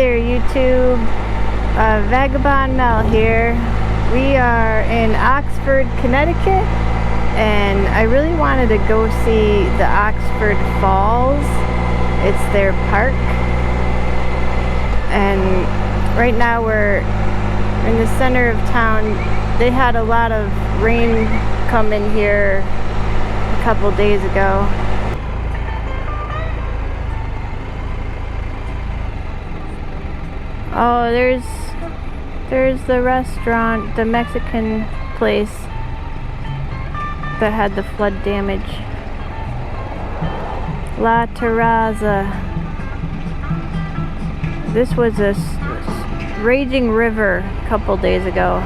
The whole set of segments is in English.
there, YouTube. Vagabond Mel here. We are in Oxford, Connecticut, and I really wanted to go see the Oxford Falls. It's their park. And right now we're in the center of town. They had a lot of rain come in here a couple days ago. Oh, there's the restaurant, the Mexican place that had the flood damage. La Terraza. This was a raging river a couple days ago.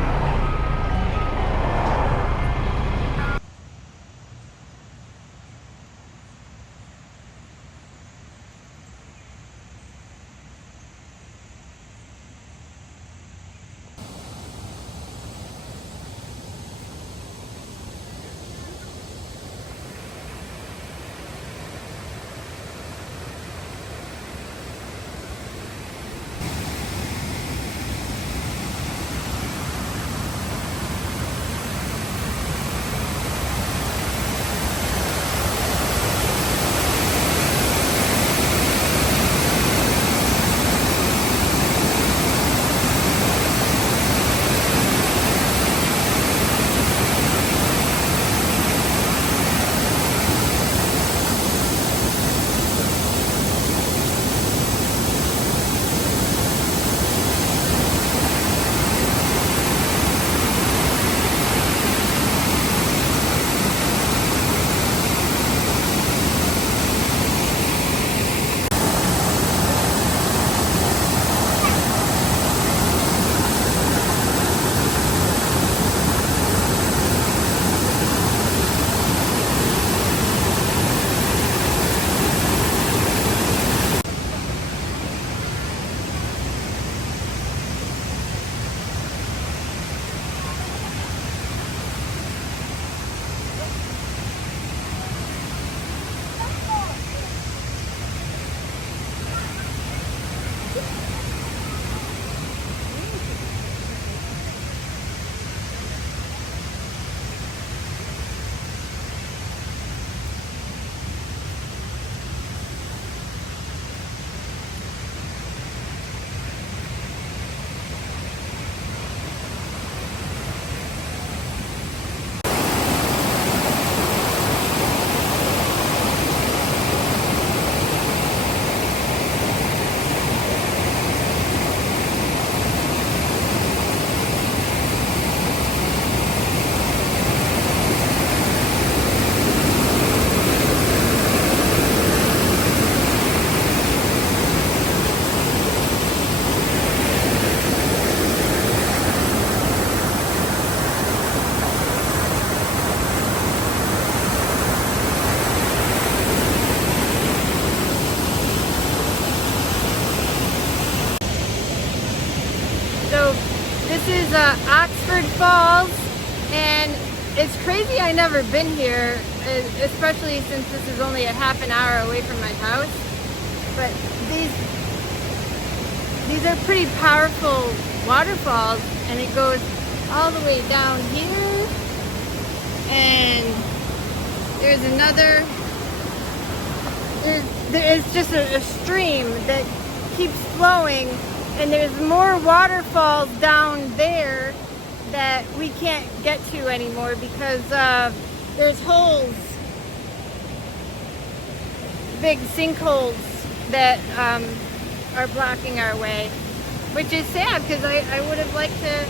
This is Oxford Falls, and it's crazy I never been here, especially since this is only a half an hour away from my house. But these are pretty powerful waterfalls, and it goes all the way down here, and there's another, it's just a stream that keeps flowing. And there's more waterfalls down there that we can't get to anymore because there's holes, big sinkholes that are blocking our way, which is sad because I would have liked to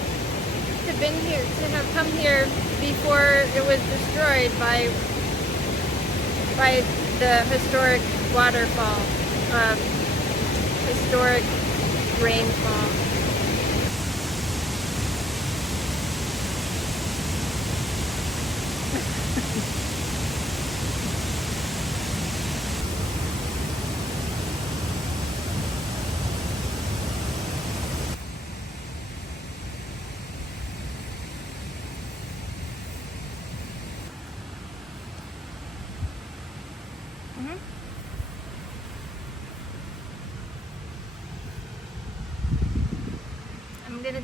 been here, to have come here before it was destroyed by the historic waterfall, historic rainfall.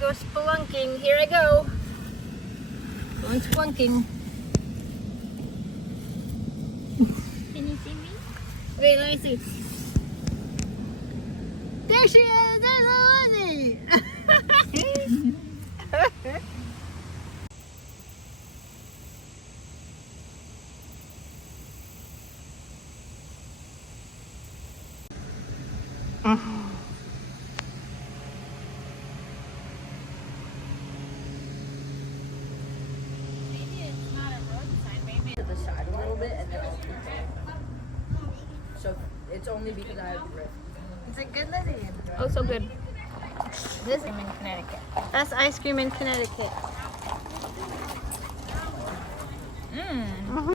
go spelunking. Here I go. Going spelunking. Can you see me? Wait, let me see. There she is! There's Lizzie! Maybe it's not a road sign. Maybe to the side a little bit and then I'll keep it. So it's only because I have the rift. Is it good, Lizzie? oh, so good. This I'm in Connecticut. Best ice cream in Connecticut. Mmm.